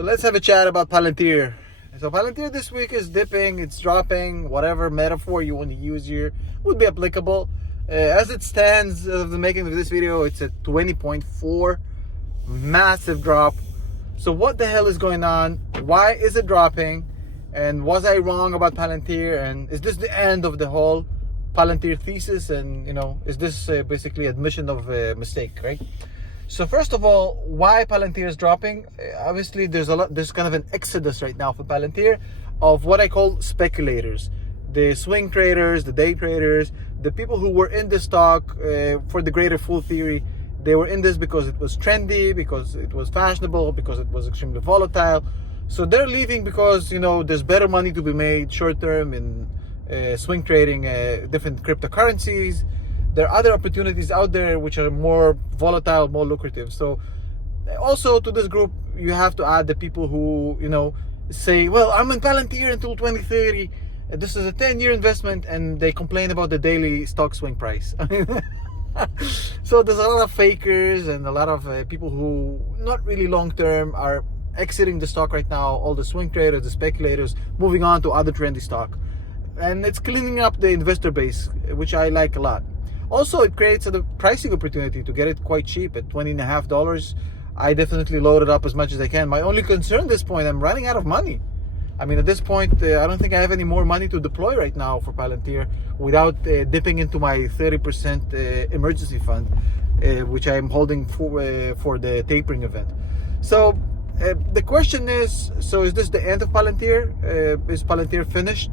So let's have a chat about Palantir. So Palantir this week is dipping, it's dropping, whatever metaphor you want to use here would be applicable. As it stands of the making of this video, it's at 20.4, massive drop. So what the hell is going on? Why is it dropping? And was I wrong about Palantir? And is this the end of the whole Palantir thesis? And is this basically admission of a mistake, right? So first of all, why Palantir is dropping? Obviously, there's kind of an exodus right now for Palantir of what I call speculators, the swing traders, the day traders, the people who were in this stock for the greater fool theory. They were in this because it was trendy, because it was fashionable, because it was extremely volatile. So they're leaving because there's better money to be made short term in swing trading different cryptocurrencies. There are other opportunities out there which are more volatile, more lucrative. So also to this group, you have to add the people who, say, well, I'm in Palantir until 2030. This is a 10-year investment, and they complain about the daily stock swing price. I mean, so there's a lot of fakers and a lot of people who not really long-term are exiting the stock right now. All the swing traders, the speculators, moving on to other trendy stock. And it's cleaning up the investor base, which I like a lot. Also, it creates a pricing opportunity to get it quite cheap at $20.50. I definitely load it up as much as I can. My only concern at this point, I'm running out of money. I mean, at this point, I don't think I have any more money to deploy right now for Palantir without dipping into my 30% emergency fund, which I'm holding for the tapering event. So the question is, so is this the end of Palantir? Is Palantir finished?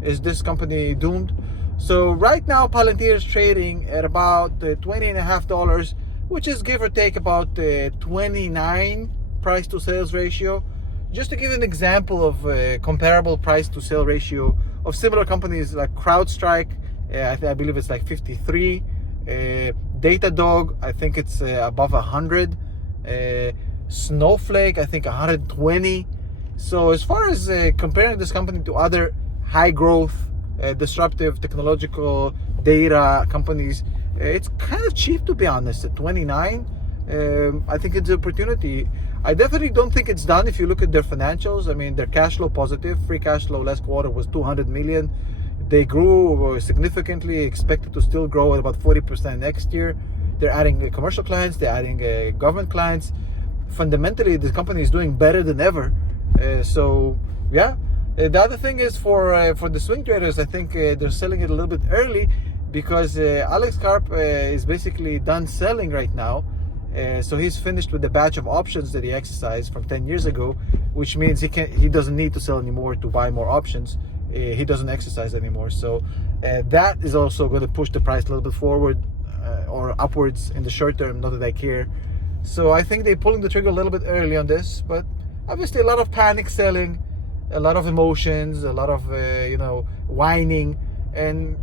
Is this company doomed? So right now, Palantir is trading at about $20.50, which is give or take about 29 price to sales ratio. Just to give an example of a comparable price to sale ratio of similar companies like CrowdStrike, I believe it's like 53. Datadog, I think it's above 100. Snowflake, I think 120. So as far as comparing this company to other high growth, disruptive technological data companies, it's kind of cheap, to be honest. At 29, I think it's an opportunity. I definitely don't think it's done. If you look at their financials, I mean, they're cash flow positive. Free cash flow last quarter was $200 million. They grew significantly, expected to still grow at about 40% next year. They're adding commercial clients, they're adding government clients. Fundamentally, this company is doing better than ever. So yeah. The other thing is for the swing traders, I think they're selling it a little bit early because Alex Karp is basically done selling right now. So he's finished with the batch of options that he exercised from 10 years ago, which means he doesn't need to sell anymore to buy more options. He doesn't exercise anymore. So that is also going to push the price a little bit forward or upwards in the short term, not that I care. So I think they're pulling the trigger a little bit early on this, but obviously a lot of panic selling, a lot of emotions, a lot of whining, and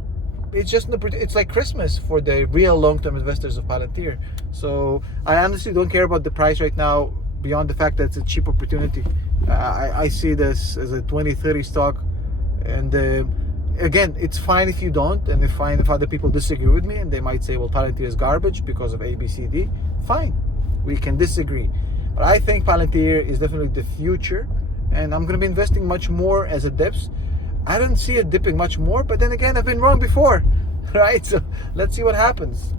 it's like Christmas for the real long-term investors of Palantir. So I honestly don't care about the price right now beyond the fact that it's a cheap opportunity. I see this as a 2030 stock, and again, it's fine if you don't, and it's fine if other people disagree with me and they might say, well, Palantir is garbage because of ABCD. Fine, we can disagree, but I think Palantir is definitely the future. And I'm going to be investing much more as it dips. I don't see it dipping much more, but then again, I've been wrong before, right? So let's see what happens.